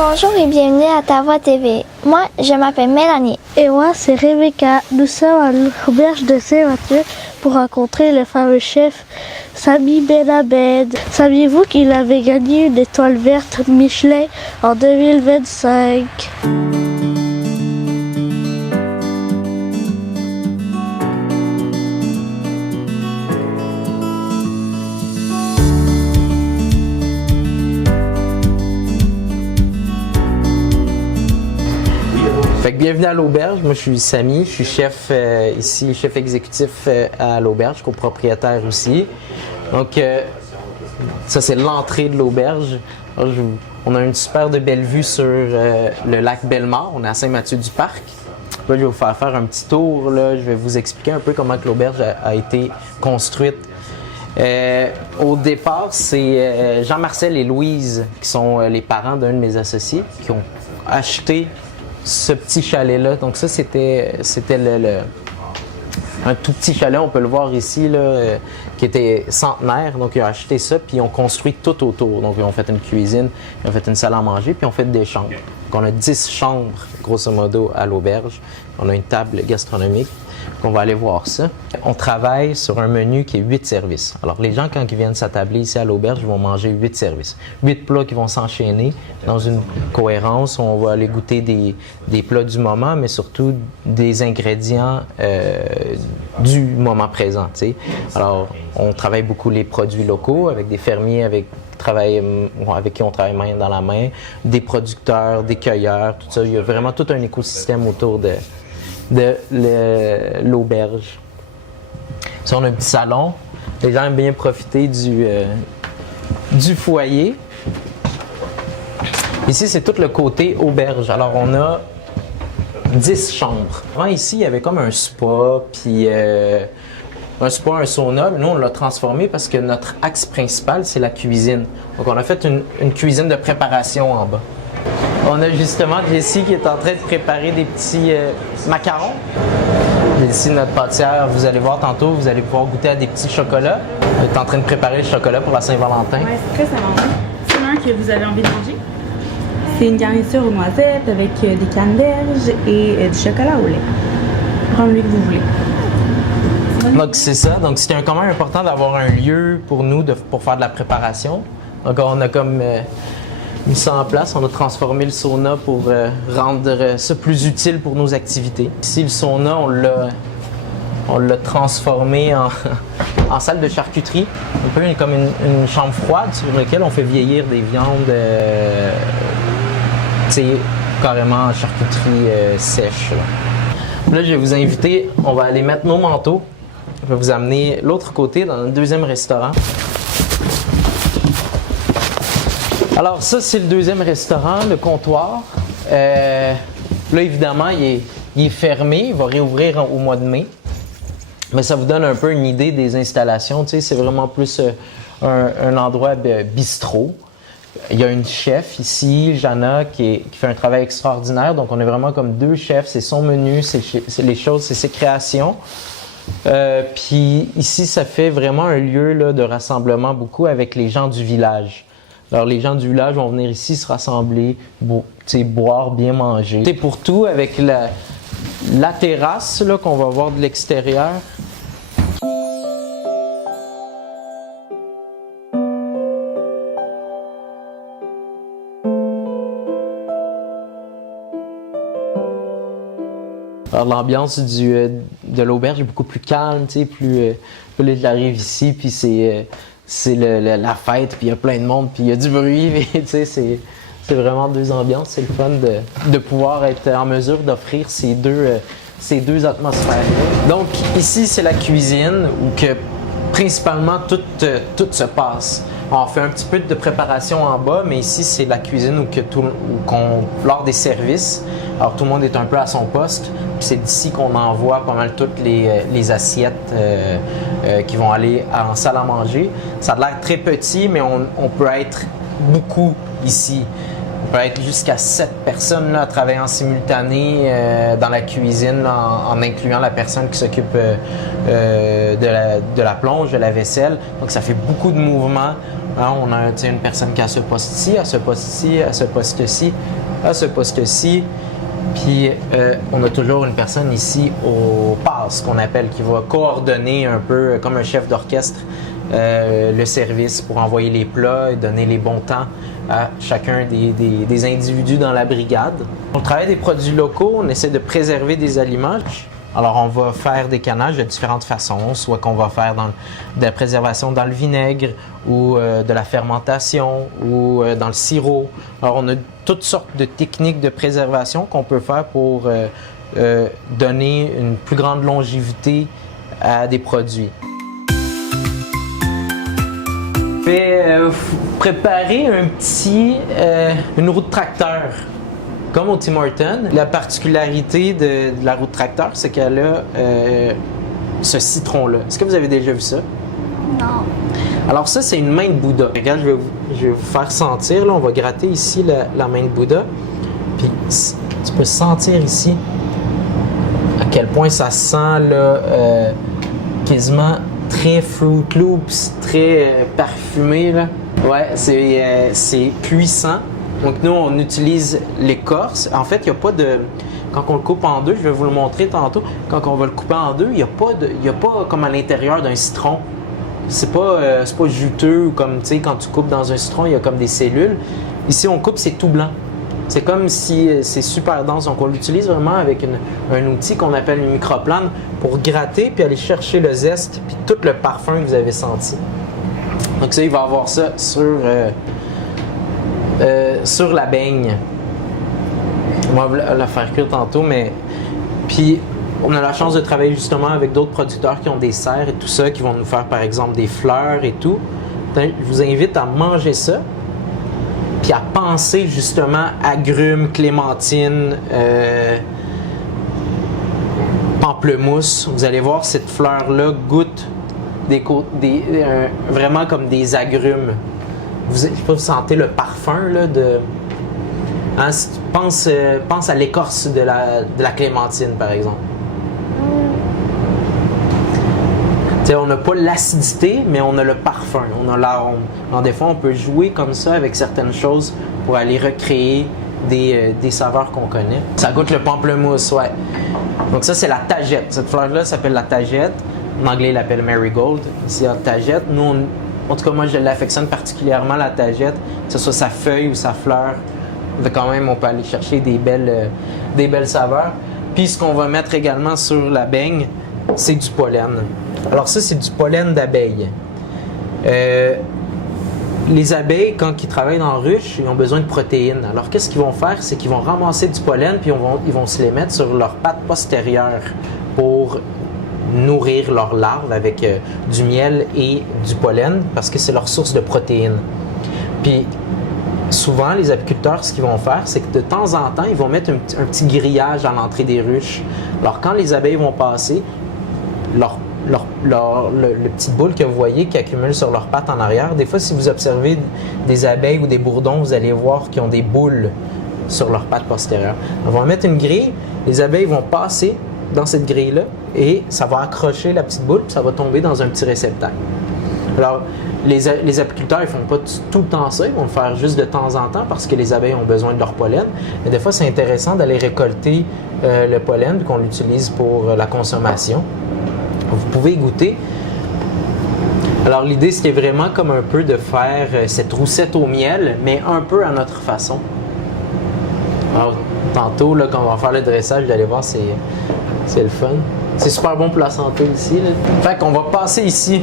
Bonjour et bienvenue à Ta Voix TV. Moi, je m'appelle Mélanie. Et moi, c'est Rebecca. Nous sommes à l'auberge de Saint-Mathieu pour rencontrer le fameux chef Sami Ben Abed. Saviez-vous qu'il avait gagné une étoile verte Michelin en 2025? Fait que bienvenue à l'auberge, moi je suis Sami, je suis chef ici, chef exécutif à l'auberge, copropriétaire aussi. Donc ça c'est l'entrée de l'auberge. On a une super de belle vue sur le lac Bellemare, on est à Saint-Mathieu-du-Parc. Là, je vais vous faire un petit tour, là. Je vais vous expliquer un peu comment que l'auberge a été construite. Au départ, c'est Jean-Marcel et Louise qui sont les parents d'un de mes associés qui ont acheté ce petit chalet-là. Donc ça, c'était un tout petit chalet, on peut le voir ici, là, qui était centenaire. Donc ils ont acheté ça, puis ils ont construit tout autour. Donc ils ont fait une cuisine, ils ont fait une salle à manger, puis ils ont fait des chambres. Donc on a 10 chambres, grosso modo, à l'auberge. On a une table gastronomique. On va aller voir ça. On travaille sur un menu qui est 8 services. Alors, les gens, quand ils viennent s'attabler ici à l'auberge, ils vont manger 8 services. 8 plats qui vont s'enchaîner dans une cohérence. On va aller goûter des plats du moment, mais surtout des ingrédients du moment présent. T'sais. Alors, on travaille beaucoup les produits locaux avec des fermiers avec qui on travaille main dans la main, des producteurs, des cueilleurs, tout ça. Il y a vraiment tout un écosystème autour de l'auberge. Ici, on a un petit salon. Les gens aiment bien profiter du foyer. Ici, c'est tout le côté auberge. Alors, on a 10 chambres. Avant, ici, il y avait comme un spa, puis un spa, un sauna. Mais nous, on l'a transformé parce que notre axe principal, c'est la cuisine. Donc, on a fait une cuisine de préparation en bas. On a justement Jessie qui est en train de préparer des petits macarons. Ici, notre pâtissière, vous allez voir tantôt, vous allez pouvoir goûter à des petits chocolats. Elle est en train de préparer le chocolat pour la Saint-Valentin. Oui, c'est très savant. C'est un que vous avez envie de manger? C'est une garniture aux noisettes avec des canneberges et du chocolat au lait. Prends-le que vous voulez. Donc, c'est ça. Donc, c'était quand même important d'avoir un lieu pour nous pour faire de la préparation. Donc, on a comme mis ça en place. On a transformé le sauna pour rendre ça plus utile pour nos activités. Ici, le sauna, on l'a transformé en salle de charcuterie. Un peu comme une chambre froide sur laquelle on fait vieillir des viandes, carrément en charcuterie sèche. Là, je vais vous inviter, on va aller mettre nos manteaux. Je vais vous amener l'autre côté dans le deuxième restaurant. Alors ça, c'est le deuxième restaurant, le comptoir. Là, évidemment, il est fermé. Il va réouvrir au mois de mai. Mais ça vous donne un peu une idée des installations. Tu sais, c'est vraiment plus un endroit bistrot. Il y a une chef ici, Jana, qui fait un travail extraordinaire. Donc, on est vraiment comme deux chefs. C'est son menu, c'est les choses, c'est ses créations. Puis ici, ça fait vraiment un lieu là, de rassemblement beaucoup avec les gens du village. Alors, les gens du village vont venir ici se rassembler, boire, bien manger. C'est pour tout avec la terrasse qu'on va voir de l'extérieur. Alors, l'ambiance de l'auberge est beaucoup plus calme, plus là, j'arrive ici, puis c'est la fête, puis il y a plein de monde, puis il y a du bruit, c'est vraiment deux ambiances. C'est le fun de pouvoir être en mesure d'offrir ces deux atmosphères-là. Donc ici, c'est la cuisine où que principalement tout se passe. On fait un petit peu de préparation en bas, mais ici, c'est la cuisine lors des services, alors tout le monde est un peu à son poste. C'est d'ici qu'on envoie pas mal toutes les assiettes qui vont aller en salle à manger. Ça a l'air très petit, mais on peut être beaucoup ici. On peut être jusqu'à 7 personnes là, à travailler en simultané dans la cuisine, en incluant la personne qui s'occupe de la plonge, de la vaisselle. Donc ça fait beaucoup de mouvements. Hein, on a une personne qui a ce poste-ci, à ce poste-ci, à ce poste-ci, à ce poste-ci. Puis on a toujours une personne ici au pass qu'on appelle, qui va coordonner un peu comme un chef d'orchestre le service pour envoyer les plats et donner les bons temps à chacun des individus dans la brigade. On travaille des produits locaux, on essaie de préserver des aliments. Alors on va faire des cannages de différentes façons, soit qu'on va faire de la préservation dans le vinaigre ou de la fermentation ou dans le sirop. Alors on a toutes sortes de techniques de préservation qu'on peut faire pour donner une plus grande longévité à des produits. Je vais préparer une roue de tracteur. Comme au Tim Hortons, la particularité de la roue de tracteur, c'est qu'elle a ce citron-là. Est-ce que vous avez déjà vu ça? Non. Alors ça, c'est une main de Bouddha. Regarde, je vais vous faire sentir. Là, on va gratter ici la main de Bouddha. Puis tu peux sentir ici à quel point ça sent là, quasiment très Fruit Loops, très parfumé. Là. Ouais, c'est puissant. Donc nous, on utilise l'écorce. En fait, il n'y a pas de... Quand on le coupe en deux, je vais vous le montrer tantôt, quand on va le couper en deux, il n'y a pas comme à l'intérieur d'un citron. C'est pas juteux ou comme, tu sais, quand tu coupes dans un citron, il y a comme des cellules. Ici, on coupe, c'est tout blanc. C'est comme si c'est super dense. Donc, on l'utilise vraiment avec un outil qu'on appelle une microplane pour gratter puis aller chercher le zeste puis tout le parfum que vous avez senti. Donc ça, il va avoir ça sur la beigne. On va la faire cuire tantôt, mais puis on a la chance de travailler justement avec d'autres producteurs qui ont des serres et tout ça, qui vont nous faire par exemple des fleurs et tout. Je vous invite à manger ça, puis à penser justement agrumes, clémentine, pamplemousse. Vous allez voir, cette fleur-là goûte vraiment comme des agrumes. Vous sentez le parfum là, de... Hein, pense à l'écorce de la clémentine, par exemple. T'sais, on n'a pas l'acidité, mais on a le parfum, on a l'arôme. Alors, des fois, on peut jouer comme ça avec certaines choses pour aller recréer des saveurs qu'on connaît. Ça goûte le pamplemousse, ouais. Donc ça, c'est la tagette. Cette fleur-là s'appelle la tagette. En anglais, il l'appelle marigold. Ici, la tagette. Nous, en tout cas, moi, je l'affectionne particulièrement, la tagette, que ce soit sa feuille ou sa fleur. Mais quand même, on peut aller chercher des belles saveurs. Puis, ce qu'on va mettre également sur la beigne, c'est du pollen. Alors ça, c'est du pollen d'abeille. Les abeilles, quand ils travaillent dans la ruche, ils ont besoin de protéines. Alors, qu'est-ce qu'ils vont faire? C'est qu'ils vont ramasser du pollen puis ils vont se les mettre sur leurs pattes postérieures pour nourrir leurs larves avec du miel et du pollen parce que c'est leur source de protéines. Puis, souvent, les apiculteurs, ce qu'ils vont faire, c'est que de temps en temps, ils vont mettre un petit grillage à l'entrée des ruches. Alors, quand les abeilles vont passer, le petit boule que vous voyez qui accumule sur leurs pattes en arrière, des fois, si vous observez des abeilles ou des bourdons, vous allez voir qu'ils ont des boules sur leurs pattes postérieures. On va mettre une grille, les abeilles vont passer dans cette grille-là et ça va accrocher la petite boule puis ça va tomber dans un petit réceptacle. Alors, les apiculteurs, ils font pas tout le temps ça, ils vont le faire juste de temps en temps parce que les abeilles ont besoin de leur pollen. Mais des fois, c'est intéressant d'aller récolter le pollen qu'on utilise pour la consommation. Vous pouvez goûter. Alors, l'idée, c'était vraiment comme un peu de faire cette roussette au miel, mais un peu à notre façon. Alors, tantôt, là, quand on va faire le dressage, vous allez voir, c'est le fun. C'est super bon pour la santé aussi. Là. Fait qu'on va passer ici.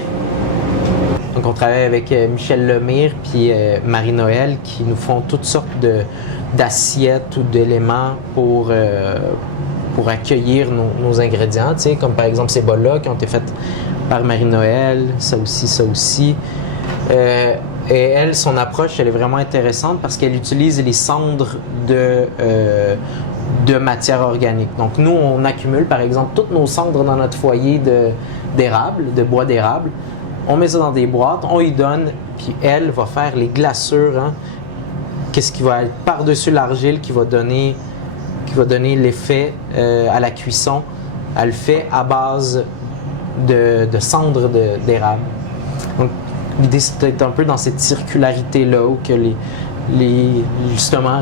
Donc, on travaille avec Michel Lemire puis Marie-Noël qui nous font toutes sortes d'assiettes ou d'éléments pour accueillir nos ingrédients. Tu sais, comme par exemple ces bols-là qui ont été faits par Marie-Noël, ça aussi. Et elle, son approche, elle est vraiment intéressante parce qu'elle utilise les cendres de matière organique. Donc, nous, on accumule, par exemple, toutes nos cendres dans notre foyer d'érable, de bois d'érable. On met ça dans des boîtes, on y donne, puis elle va faire les glaçures qu'est-ce qui va être par-dessus l'argile qui va donner l'effet à la cuisson. Elle le fait à base de cendres d'érable. Donc, l'idée, c'est d'être un peu dans cette circularité-là où que justement,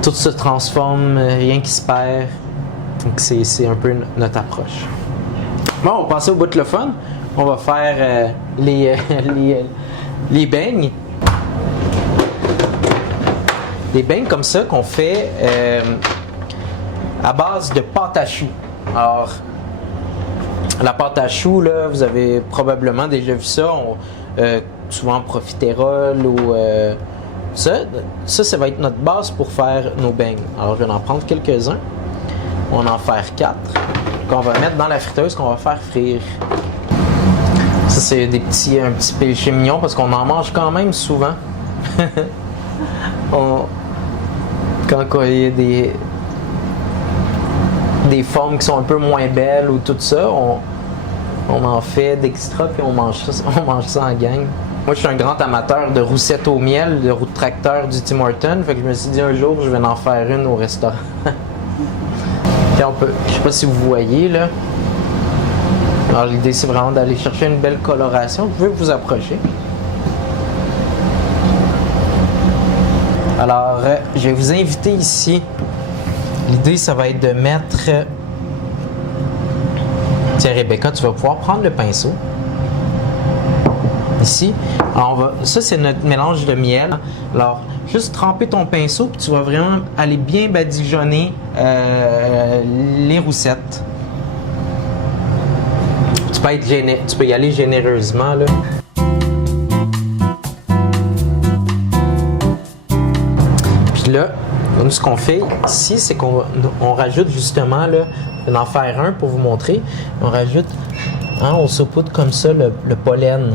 tout se transforme, rien qui se perd. Donc, c'est un peu notre approche. Bon, on va passer au bout de le fun. On va faire les beignes. Des beignes comme ça qu'on fait à base de pâte à choux. Alors, la pâte à choux, là, vous avez probablement déjà vu ça, souvent profiterole ou ça va être notre base pour faire nos beignes. Alors, je vais en prendre quelques-uns. On va en faire 4 qu'on va mettre dans la friteuse qu'on va faire frire. Ça, c'est un petit péché mignon parce qu'on en mange quand même souvent. Quand il y a des formes qui sont un peu moins belles ou tout ça, on en fait d'extra puis on mange ça en gang. Moi, je suis un grand amateur de roussettes au miel, de roue de tracteur du Tim Hortons, fait que je me suis dit un jour, je vais en faire une au restaurant. Puis je sais pas si vous voyez là. Alors l'idée, c'est vraiment d'aller chercher une belle coloration. Vous pouvez vous approcher. Alors, je vais vous inviter ici. L'idée, ça va être de mettre... Tiens, Rebecca, tu vas pouvoir prendre le pinceau. Ici. Alors, ça, c'est notre mélange de miel. Alors, juste tremper ton pinceau, puis tu vas vraiment aller bien badigeonner les roussettes. Tu peux y aller généreusement, là. Là, ce qu'on fait ici, c'est qu'on rajoute justement, là, je vais en faire un pour vous montrer, on rajoute, on saupoudre comme ça le pollen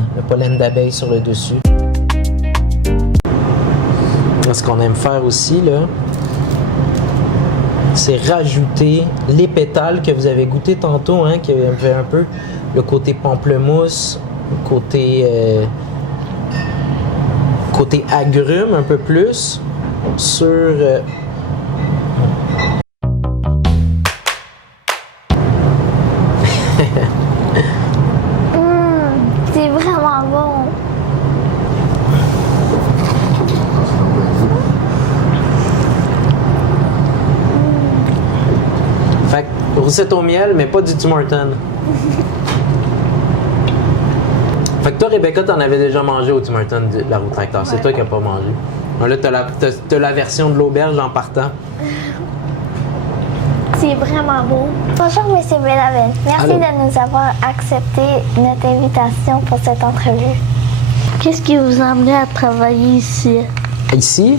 d'abeille sur le dessus. Ce qu'on aime faire aussi, là, c'est rajouter les pétales que vous avez goûté tantôt, qui avaient un peu le côté pamplemousse, le côté agrume un peu plus. Sur c'est vraiment bon. Fait que roussette au miel, mais pas du Tim Hortons. Fait que toi, Rebecca, t'en avais déjà mangé au Tim Hortons de la roue tracteur. C'est toi qui n'as pas mangé. Là, t'as la version de l'auberge en partant. C'est vraiment beau. Bonjour, M. Belabel. Merci Allô. de nous avoir accepté notre invitation pour cette entrevue. Qu'est-ce qui vous a amené à travailler ici? Ici,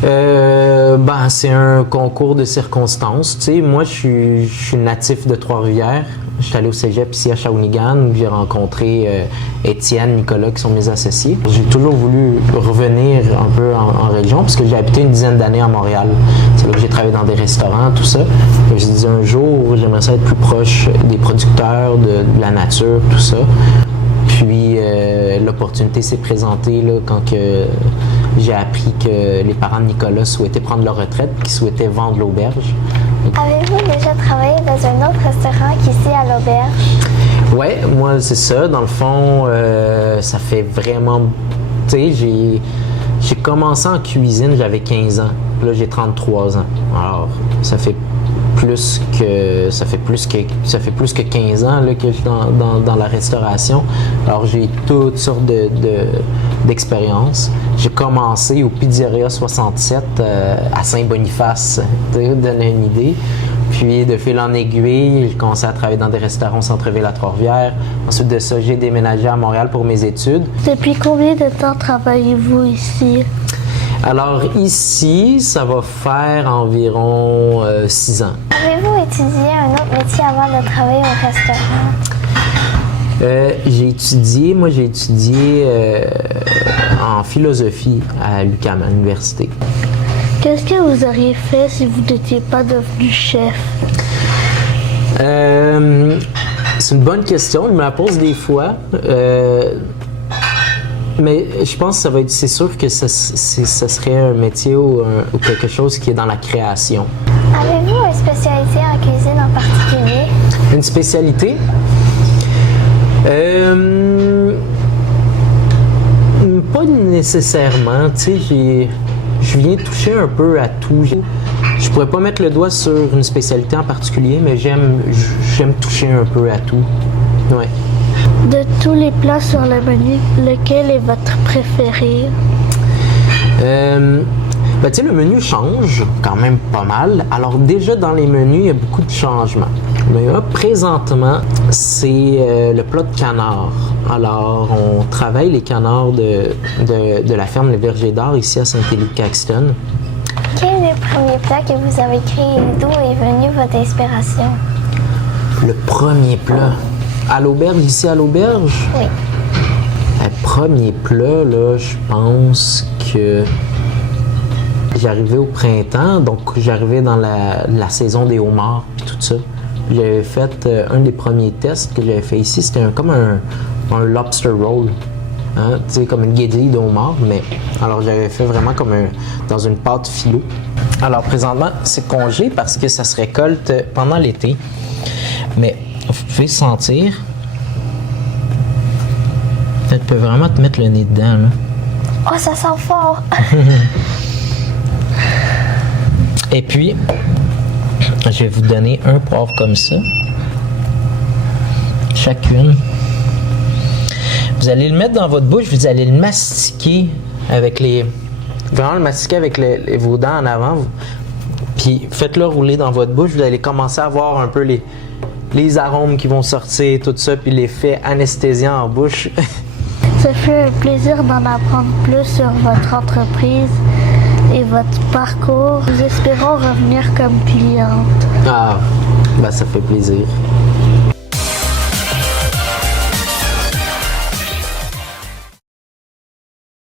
c'est un concours de circonstances. Tu sais, moi, je suis natif de Trois-Rivières. Je suis allé au cégep ici à Shawinigan où j'ai rencontré Étienne, Nicolas qui sont mes associés. J'ai toujours voulu revenir un peu en région parce que j'ai habité une dizaine d'années à Montréal. C'est là que j'ai travaillé dans des restaurants, tout ça. J'ai dit un jour, j'aimerais ça être plus proche des producteurs, de la nature, tout ça. Puis l'opportunité s'est présentée là, quand j'ai appris que les parents de Nicolas souhaitaient prendre leur retraite et qu'ils souhaitaient vendre l'auberge. Avez-vous déjà travaillé dans un autre restaurant qu'ici à l'auberge? Oui, moi c'est ça. Dans le fond, ça fait vraiment... Tu sais, j'ai commencé en cuisine, j'avais 15 ans. Là, j'ai 33 ans. Alors, ça fait plus que 15 ans là, que je suis dans la restauration. Alors, j'ai toutes sortes d'expériences. J'ai commencé au Pizzeria 67 à Saint-Boniface, pour vous donner une idée. Puis, de fil en aiguille, j'ai commencé à travailler dans des restaurants au centre-ville à Trois-Rivières. Ensuite de ça, j'ai déménagé à Montréal pour mes études. Depuis combien de temps travaillez-vous ici? Alors ici, ça va faire environ 6 ans. Avez-vous étudié un autre métier avant de travailler au restaurant? J'ai étudié en philosophie à l'UQAM, à l'université. Qu'est-ce que vous auriez fait si vous n'étiez pas devenu chef? C'est une bonne question, je me la pose des fois. Mais je pense que ça va être, c'est sûr que ça serait un métier ou quelque chose qui est dans la création. Avez-vous une spécialité en cuisine en particulier? Une spécialité? Pas nécessairement, tu sais, je viens toucher un peu à tout. Je pourrais pas mettre le doigt sur une spécialité en particulier, mais j'aime toucher un peu à tout. Ouais. De tous les plats sur le menu, lequel est votre préféré? Ben, tu sais, le menu change quand même pas mal. Alors déjà dans les menus, il y a beaucoup de changements. Mais là, présentement, c'est le plat de canard. Alors, on travaille les canards de la ferme Les Vergers d'Or ici à Saint-Élie-Caxton. Quel est le premier plat que vous avez créé et d'où est venue votre inspiration? Le premier plat. À l'auberge, ici à l'auberge? Oui. Le premier plat, là, je pense que j'arrivais au printemps, donc j'arrivais dans la saison des homards et tout ça. J'avais fait un des premiers tests que j'avais fait ici, c'était comme un lobster roll. Hein, tu sais, comme une guédille de homard, mais alors j'avais fait vraiment comme dans une pâte philo. Alors présentement, c'est congé parce que ça se récolte pendant l'été. Mais vous pouvez sentir. Tu peux vraiment te mettre le nez dedans, là. Oh, ça sent fort! Et puis, je vais vous donner un poivre comme ça. Chacune. Vous allez le mettre dans votre bouche, vous allez le mastiquer avec vraiment le mastiquer avec vos dents en avant. Puis faites-le rouler dans votre bouche, vous allez commencer à voir un peu les arômes qui vont sortir, tout ça, puis l'effet anesthésiant en bouche. Ça fait un plaisir d'en apprendre plus sur votre entreprise et votre parcours. Nous espérons revenir comme cliente. Ah, ben ça fait plaisir.